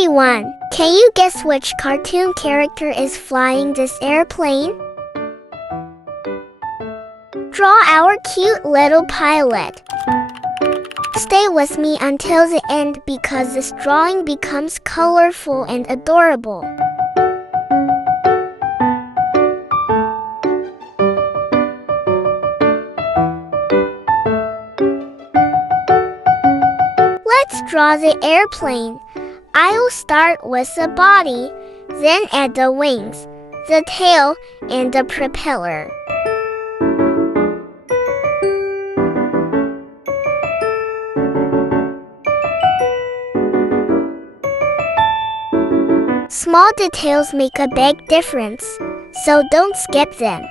everyone! Can you guess which cartoon character is flying this airplane? Draw our cute little pilot. Stay with me until the end because this drawing becomes colorful and adorable. Let's draw the airplane. I'll start with the body, then add the wings, the tail, and the propeller. Small details make a big difference, so don't skip them.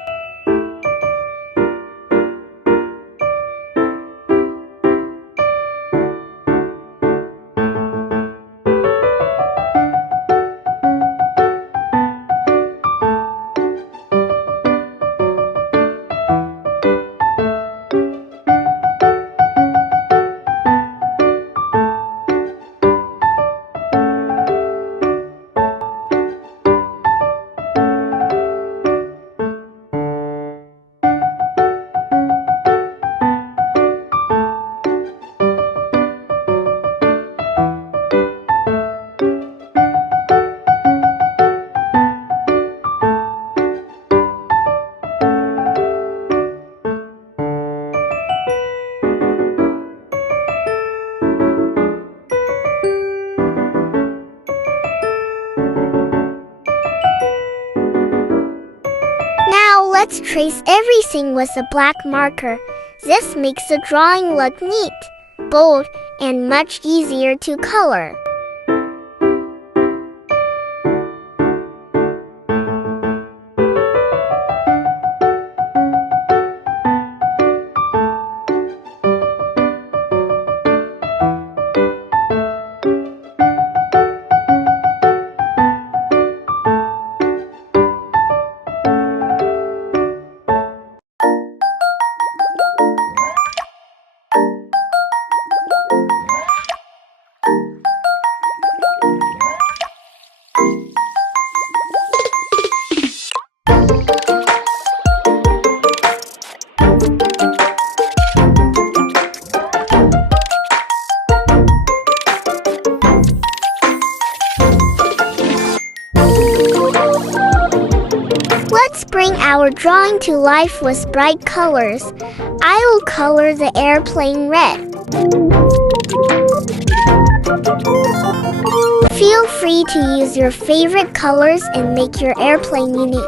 Let's trace everything with a black marker. This makes the drawing look neat, bold, and much easier to color. Let's bring our drawing to life with bright colors. I'll color the airplane red. Feel free to use your favorite colors and make your airplane unique.